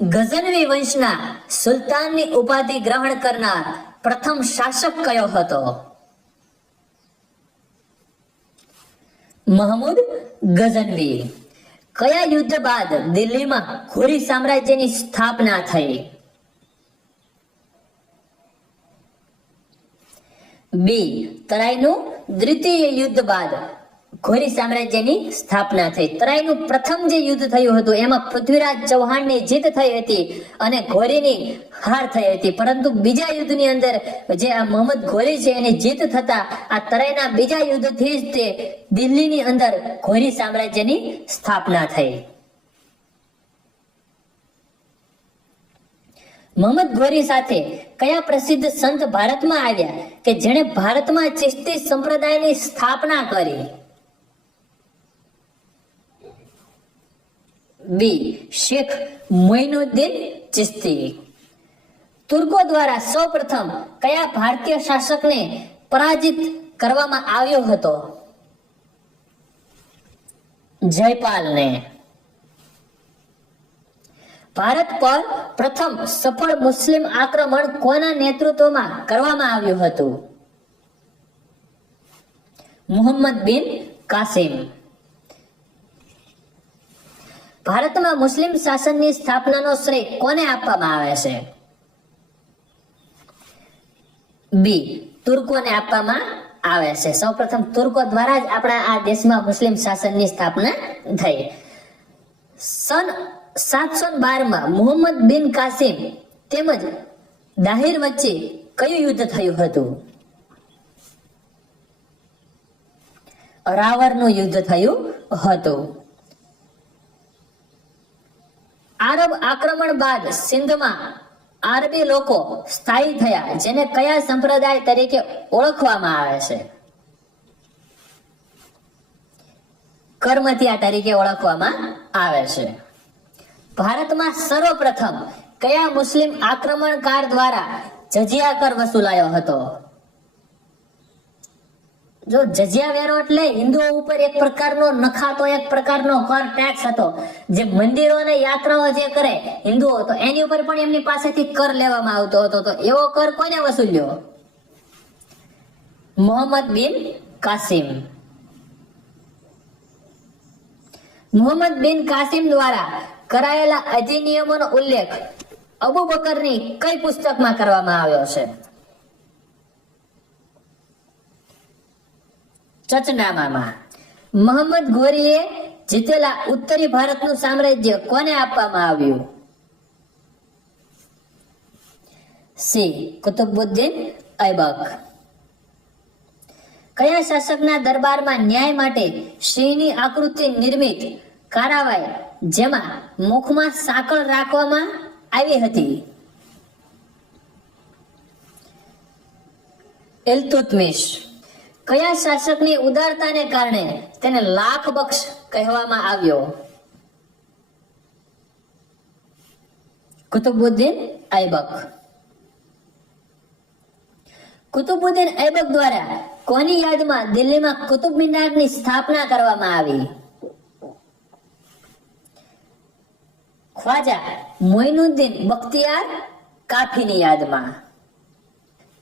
ગઝનવી વંશના સુલતાનની ઉપાધિ ગ્રહણ કરનાર પ્રથમ શાસક કયો હતો? મહમૂદ ગઝનવી. કયા યુદ્ધ બાદ દિલ્હીમાં ઘોરી સામ્રાજ્યની સ્થાપના થઈ? બી. તરાઈનું દ્વિતીય યુદ્ધ બાદ ઘોરી સામ્રાજ્યની સ્થાપના થઈ. તરાઈનું પ્રથમ જે યુદ્ધ થયું હતું એમાં પૃથ્વીરાજ ચૌહાણની જીત થઈ હતી અને ઘોરીની હાર થઈ હતી, પરંતુ બીજા યુદ્ધની અંદર જે આ મોહમ્મદ ઘોરી છે એની જીત થતા આ તરાઈના બીજા યુદ્ધથી જ તે દિલ્હીની અંદર ઘોરી સામ્રાજ્યની સ્થાપના થઈ. મોહમ્મદ ઘોરી સાથે કયા પ્રસિદ્ધ સંત ભારતમાં આવ્યા કે જેણે ભારતમાં ચિશ્તી સંપ્રદાયની સ્થાપના કરી? બી. શેખ મોઇનુદ્દીન ચિશ્તી. તુર્કો દ્વારા સૌપ્રથમ કયા ભારતીય શાસકને પરાજિત કરવામાં આવ્યો હતો? જયપાલને. ભારત પર પ્રથમ સફળ મુસ્લિમ આક્રમણ કોના નેતૃત્વમાં કરવામાં આવ્યું હતું? મુહમ્મદ બિન કાસિમ. ભારતમાં મુસ્લિમ શાસનની સ્થાપનાનો શ્રેય કોને આપવામાં આવે છે? બી. તુર્કોને આપવામાં આવે છે. સૌપ્રથમ તુર્કો દ્વારા જ આપણા આ દેશમાં મુસ્લિમ શાસનની સ્થાપના થઈ. સન 712 મુહમ્મદ બિન કાસિમ તેમજ દાહિર વચ્ચે કયું યુદ્ધ થયું હતું? અરાવરનું યુદ્ધ થયું હતું. આરબ આક્રમણ બાદ સિંધમાં આરબી લોકો સ્થાયી થયા, જેને કયા સંપ્રદાય તરીકે ઓળખવામાં આવે છે? કરમતિયા તરીકે ઓળખવામાં આવે છે. ભારતમાં સર્વપ્રથમ કયા મુસ્લિમ આક્રમણકાર દ્વારા જજિયા કર વસૂલાયો હતો? જો જજિયા વેરો એટલે હિન્દુઓ ઉપર એક પ્રકારનો નખાતો એક પ્રકારનો કર ટેક્સ હતો. જે મંદિરો અને યાત્રાઓ જે કરે હિન્દુઓ, તો એની ઉપર પણ એમની પાસેથી કર લેવામાં આવતો હતો. તો એવો કર કોને વસૂલ્યો? મોહમ્મદ બિન કાસિમ. મોહમ્મદ બિન કાસિમ દ્વારા કરાયેલા અધિનિયમોનો ઉલ્લેખ અબુ બકરની કઈ પુસ્તકમાં કરવામાં આવ્યો છે? ચચનામામાં. મોહમ્મદ ઘોરીએ જીતેલા ઉત્તરી ભારતનું સામ્રાજ્ય કોને આપવામાં આવ્યું? સી. કુતુબુદ્દીન ઐબક. કયા શાસકના દરબારમાં ન્યાય માટે સિંહની આકૃતિ નિર્મિત કારાવાય જેમાં મુખમાં સાંકળ રાખવામાં આવી હતી? ઇલ્તુત્મિશ. કયા શાસકની ઉદારતાને કારણે તેને લાખ બક્ષ કહેવામાં આવ્યો? કુતુબુદ્દીન ઐબક. કુતુબુદ્દીન ઐબક દ્વારા કોની યાદમાં દિલ્હીમાં કુતુબ મિનારની સ્થાપના કરવામાં આવી? ખ્વાજા મોઇનુદ્દીન બખ્તિયાર કાફીની યાદમાં.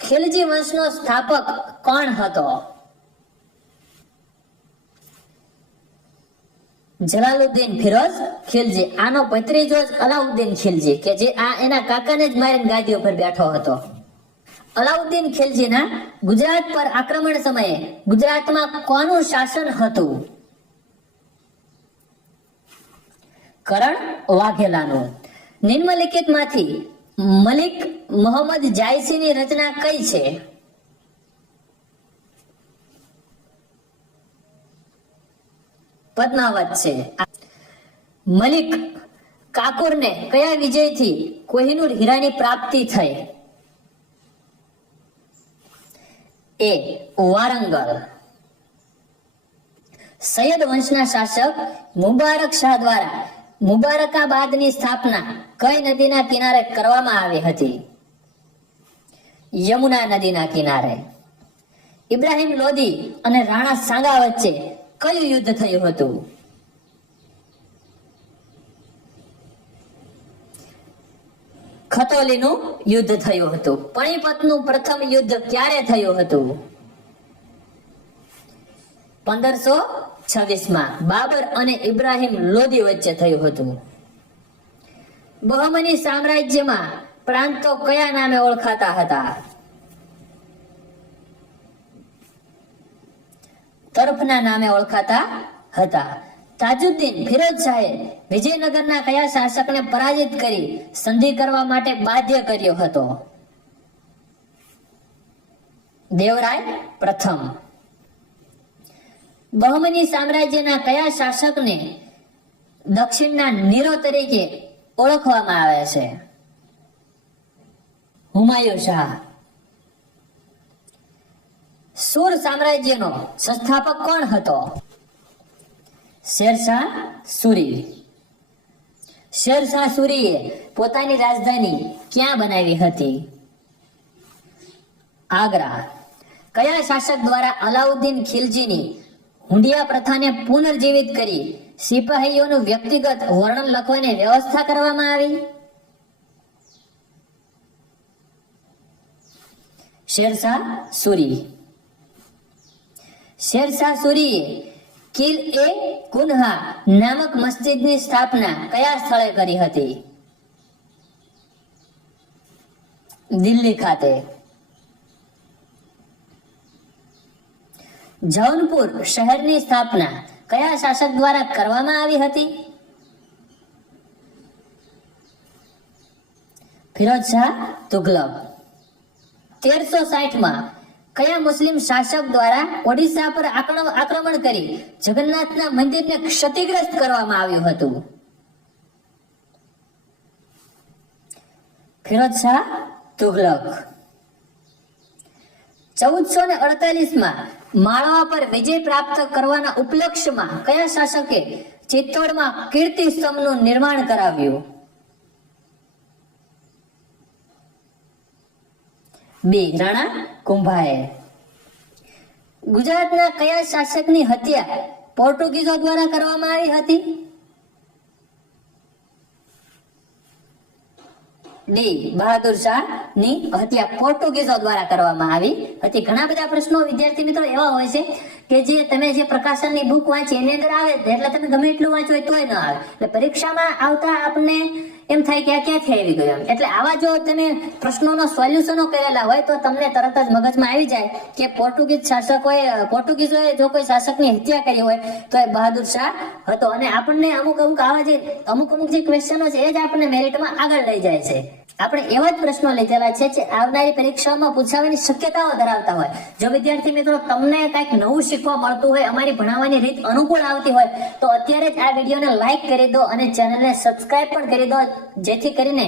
ખિલજી વંશનો સ્થાપક કોણ હતો? જલાલુદ્દીન ફિરોઝ ખિલજી. આનો ભત્રીજો જ અલાઉદ્દીન ખિલજી કે જે આ એના કાકાને જ મારીને ગાદી ઉપર બેઠો હતો. અલાઉદ્દીન ખિલજીના ગુજરાત પર આક્રમણ સમયે ગુજરાતમાં કોનું શાસન હતું? કરણ વાઘેલાનું. નિમ્નલિખિતમાંથી મલિક મોહમ્મદ જાયસીની રચના કઈ છે? પદ્માવત છે. મલિક કાફુરને કયા વિજયથી કોહિનૂર હીરાની પ્રાપ્તિ થઈ? એ. વારંગલ. સૈયદ વંશના શાસક મુબારક શાહ દ્વારા મુબારકાબાદની સ્થાપના કઈ નદીના કિનારે કરવામાં આવી હતી? યમુના નદીના કિનારે. ઇબ્રાહિમ લોદી અને રાણા સાંગા વચ્ચે કયું યુદ્ધ થયું હતું? ખતોલીનું યુદ્ધ થયું હતું. પાણીપતનું પ્રથમ યુદ્ધ ક્યારે થયું હતું? 1526 બાબર અને ઇબ્રાહિમ લોદી વચ્ચે થયું હતું. બહમની સામ્રાજ્યમાં પ્રાંતો કયા નામે ઓળખાતા હતા? તરફના નામે ઓળખાતા હતા. તાજુદ્દીન ફિરોઝ શાહે વિજયનગરના કયા શાસકને પરાજિત કરી સંધિ કરવા માટે બાધ્ય કર્યો હતો? દેવરાય પ્રથમ. બહમની સામ્રાજ્યના કયા શાસકને દક્ષિણના નીરો તરીકે ઓળખવામાં આવે છે? હુમાયુ શાહ. સુર સામ્રાજ્યનો સંસ્થાપક કોણ હતો? શેરશાહ સૂરી. શેરશાહ સૂરીએ પોતાની રાજધાની ક્યાં બનાવી હતી? આગ્રા. કયા શાસક દ્વારા અલાઉદ્દીન ખિલજીની હુંડિયા પ્રથાને પુનર્જીવિત કરી સિપાહીઓનું વ્યક્તિગત વર્ણન લખવાની વ્યવસ્થા કરવામાં આવી? શેરશાહ સૂરી. શેરશાહ સૂરીએ કિલ-એ-કુન્હા નામક મસ્જિદની સ્થાપના કયા સ્થળે કરી હતી? દિલ્હી ખાતે. જૌનપુર શહેરની સ્થાપના કયા શાસક દ્વારા કરવામાં આવી હતી? ફિરોઝ શાહ તુગલક. 1360 કયા મુસ્લિમ શાસક દ્વારા ઓડિશા પર આક્રમણ કરી જગન્નાથના મંદિરને ક્ષતિગ્રસ્ત કરવામાં આવ્યું હતું? ફિરોઝ શાહ તુગલક. 1448 માળવા પર વિજય પ્રાપ્ત કરવાના ઉપલક્ષ્યમાં કયા શાસકે ચિત્તોડમાં કીર્તિ સ્તંભનું નિર્માણ કરાવ્યું? રાણા કુંભાએ. ગુજરાતના કયા શાસકની હત્યા પોર્ટુગીઝો દ્વારા કરવામાં આવી હતી? બહાદુર શાહ ની હત્યા પોર્ટુગીઝો દ્વારા કરવામાં આવી હતી. ઘણા બધા પ્રશ્નો વિદ્યાર્થી મિત્રો એવા હોય છે કે જે તમે જે પ્રકાશનની બુક વાંચી એની અંદર આવે એટલે તમે ગમે એટલું વાંચો હોય તોય ન આવે. એટલે પરીક્ષામાં આવતા આપણને એમ થાય કે આ ક્યાંથી આવી ગયું. એટલે આવા જો તમે પ્રશ્નોનો સોલ્યુશનો કરેલા હોય તો તમને તરત જ મગજમાં આવી જાય કે પોર્ટુગીઝોએ જો કોઈ શાસકની હત્યા કરી હોય તો એ બહાદુર શાહ હતો. અને આપણને અમુક જે ક્વેશ્ચનો છે એ જ આપણને મેરિટમાં આગળ લઈ જાય છે. આપણે એવા જ પ્રશ્નો લીધેલા છે જે આવનારી પરીક્ષાઓમાં પૂછાવાની શક્યતાઓ ધરાવતા હોય. જો વિદ્યાર્થી મિત્રો તમને કંઈક નવું શીખવા મળતું હોય, અમારી ભણાવવાની રીત અનુકૂળ આવતી હોય તો અત્યારે જ આ વિડીયોને લાઈક કરી દો અને ચેનલને સબસ્ક્રાઇબ પણ કરી દો, જેથી કરીને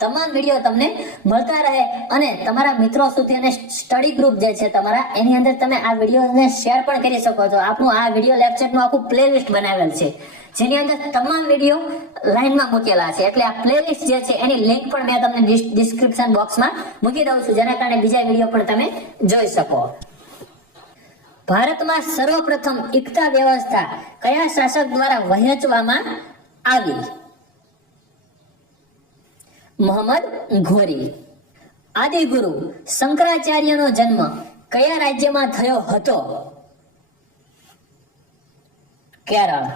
તમામ વિડીયો તમને મળતા રહે અને તમારા મિત્રો સુધી અને સ્ટડી ગ્રુપ જે છે તમારા એની અંદર તમે આ વિડીયોને શેર પણ કરી શકો છો. આપણું આ વિડીયો લેક્ચરનું આખું પ્લેલિસ્ટ બનાવેલ છે જેની અંદર તમામ વિડીયો લાઈનમાં મૂકેલા છે. એટલે આ પ્લેલિસ્ટ જે છે એની લિંક પણ મેં તમને ડિસ્ક્રિપ્શન બોક્સમાં મૂકી દઉં છું, જેના કારણે બીજા વિડીયો પણ તમે જોઈ શકો. ભારતમાં સર્વપ્રથમ ઇકતા વ્યવસ્થા કયા શાસક દ્વારા વહેંચવામાં આવી? મોહમ્મદ ઘોરી. આદિગુરુ શંકરાચાર્યનો જન્મ કયા રાજ્યમાં થયો હતો? કેરળ.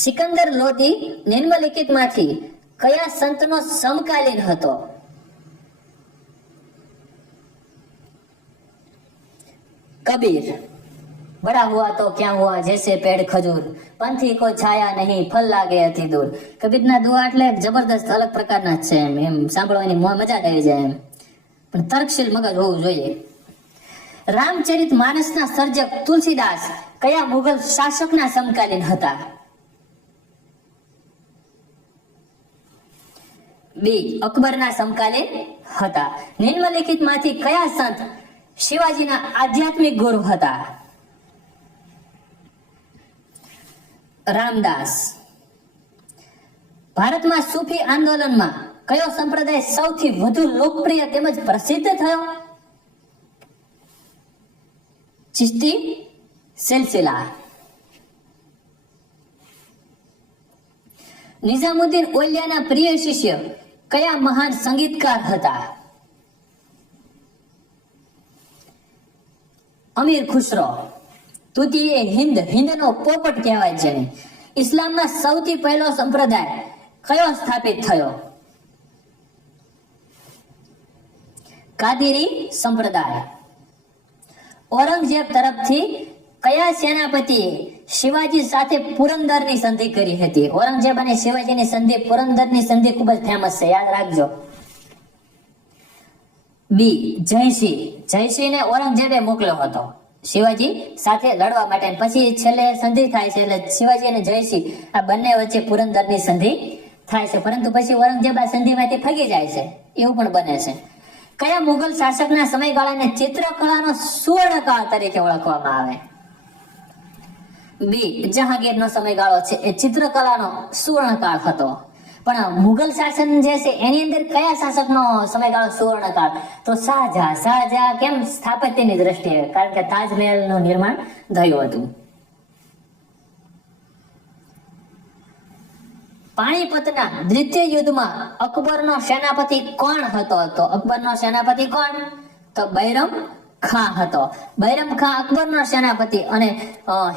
સિકંદર લોધી નિમ્નલિખિતમાંથી કયા સંતનો સમકાલીન હતો? કબીર. बड़ा हुआ तो क्या हुआ जैसे पेड़ खजूर पंथी को छाया नहीं फल लागे अति दूर. કબીરના દુઆ એટલે જબરદસ્ત અલગ પ્રકારના જ છે. એમ સાંભળવાની મજા આવી જાય એમ, પણ તર્કશીલ મગજ હોવું જોઈએ. રામચરિત માનસના સર્જક તુલસીદાસ કયા મુગલ શાસકના સમકાલીન હતા? અકબરના સમકાલીન હતા. નિમ્નલિખિતમાંથી કયા સંત શિવાજીના આધ્યાત્મિક ગુરુ હતા? રામદાસ. ભારતમાં સૂફી આંદોલનમાં કયો સંપ્રદાય સૌથી વધુ લોકપ્રિય તેમજ પ્રસિદ્ધ થયો? ચિશ્તી સિલસિલા. નિઝામુદ્દીન ઓલિયાના પ્રિય શિષ્ય કયા મહાન સંગીતકાર હતા? અમીર ખુસરો. તૃતીય હિન્દ. હિન્દનો પોપટ કહેવાય છે. ઇસ્લામમાં સૌથી પહેલો સંપ્રદાય કયો સ્થાપિત થયો? કાદિરી સંપ્રદાય. ઔરંગઝેબ તરફથી કયા સેનાપતિએ શિવાજી સાથે પુરંદરની સંધિ કરી હતી? ઔરંગઝેબ અને શિવાજીની સંધિ, પુરંદરની સંધિ ખૂબ જ ફેમસ છે, યાદ રાખજો. બી. જયસિંહ. જયસિંહને ઔરંગઝેબે મોકલ્યો હતો શિવાજી સાથે લડવા માટે. પછી છેલ્લે સંધિ થાય છે, એટલે શિવાજી અને જયસિંહ આ બંને વચ્ચે પુરંદરની સંધિ થાય છે. પરંતુ પછી ઔરંગઝેબ આ સંધિમાંથી ભાગી જાય છે, એવું પણ બને છે. કયા મુઘલ શાસકના સમયગાળાને ચિત્રકલાનો સુવર્ણકાળ તરીકે ઓળખવામાં આવે? બી. જહાંગીરનો સમયગાળો છે એ ચિત્રકલાનો સુવર્ણકાળ હતો. પણ મુઘલ શાસન જે છે એની અંદર કયા શાસકનો સમયગાળો સુવર્ણકાળ? તો શાહજહાં. શાહજહાં કેમ? સ્થાપત્યની દ્રષ્ટિએ, કારણ કે તાજમહેલનું નિર્માણ થયું હતું. પાણીપતના દ્વિતીય યુદ્ધમાં અકબરનો સેનાપતિ કોણ હતો? તો અકબરનો સેનાપતિ કોણ? તો બૈરમ ખાં હતો. બૈરમ ખાં અકબરનો સેનાપતિ. અને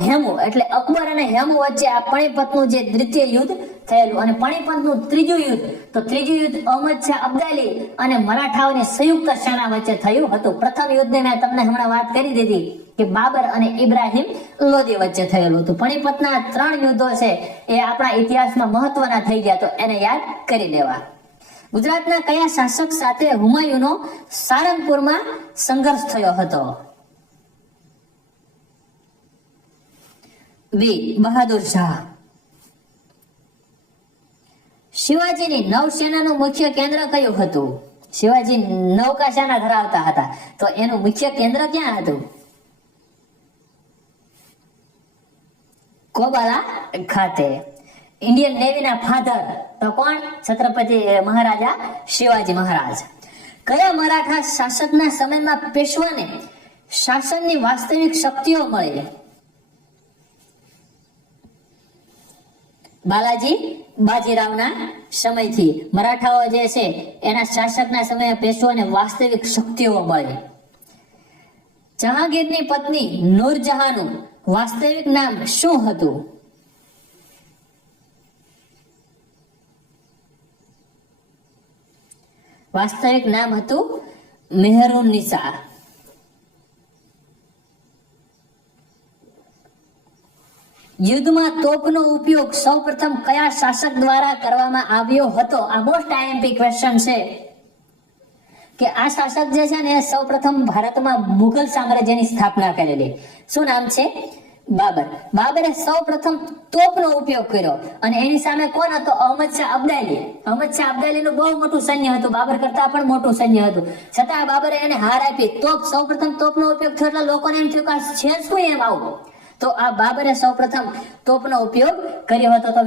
હેમુ એટલે અકબર અને હેમુ વચ્ચે આ પાણીપતનું જે દ્વિતીય યુદ્ધ થયેલું. અને પાણીપતનું ત્રીજું યુદ્ધ, તો ત્રીજું યુદ્ધ અહમદ શાહ અબ્દાલી અને મરાઠાઓની સંયુક્ત સેના વચ્ચે થયું હતું. પ્રથમ યુદ્ધની મેં તમને હમણાં વાત કરી દીધી કે બાબર અને ઇબ્રાહિમ લોદી વચ્ચે થયેલું હતું. પાણીપતના 3 યુદ્ધો છે એ આપણા ઇતિહાસમાં મહત્વના થઈ ગયા, તો એને યાદ કરી લેવા. ગુજરાતના કયા શાસક સાથે હુમાયુનો સારંગપુરમાં સંઘર્ષ થયો હતો? બી. બહાદુર શાહ. શિવાજીની નૌસેનાનું મુખ્ય કેન્દ્ર કયું હતું? શિવાજી નૌકાસેના ધરાવતા હતા, તો એનું મુખ્ય કેન્દ્ર ક્યાં હતું? કોબાલા ખાતે. ઇન્ડિયન નેવીના ફાધર તો કોણ? છત્રપતિ મહારાજા શિવાજી મહારાજ. કયા મરાઠા શાસકના સમયમાં પેશવાને શાસનની વાસ્તવિક શક્તિઓ મળી? બાલાજી બાજીરાવના સમયથી મરાઠાઓ જે છે એના શાસકના સમયે પેશવાને વાસ્તવિક શક્તિઓ મળી. જહાંગીરની પત્ની નૂરજહાંનું વાસ્તવિક નામ શું હતું? વાસ્તવિક નામ હતું મેહરુન્નિસા. યુદ્ધમાં તોપનો ઉપયોગ સૌપ્રથમ કયા શાસક દ્વારા કરવામાં આવ્યો હતો? આ મોસ્ટ આઈએમપી ક્વેશ્ચન છે કે આ શાસક જે છે ને સૌપ્રથમ ભારતમાં મુઘલ સામ્રાજ્યની સ્થાપના કરેલી. શું નામ છે? બાબર. બાબરે સૌપ્રથમ તોપનો ઉપયોગ કર્યો. અને એની સામે કોણ હતો? અહમદ શાહ અબ્દાલી. અહમદ શાહ અબ્દાલીનું બહુ મોટું સૈન્ય હતું, બાબર કરતા પણ મોટું સૈન્ય હતું, છતાં બાબરે એને હાર આપી. સૌપ્રથમ તોપનો ઉપયોગ થયો એટલે લોકોને એમ થયું કે આ છે શું એમ આવું? તો આ બાબરે સૌપ્રથમ તોપનો ઉપયોગ કર્યો હતો. તો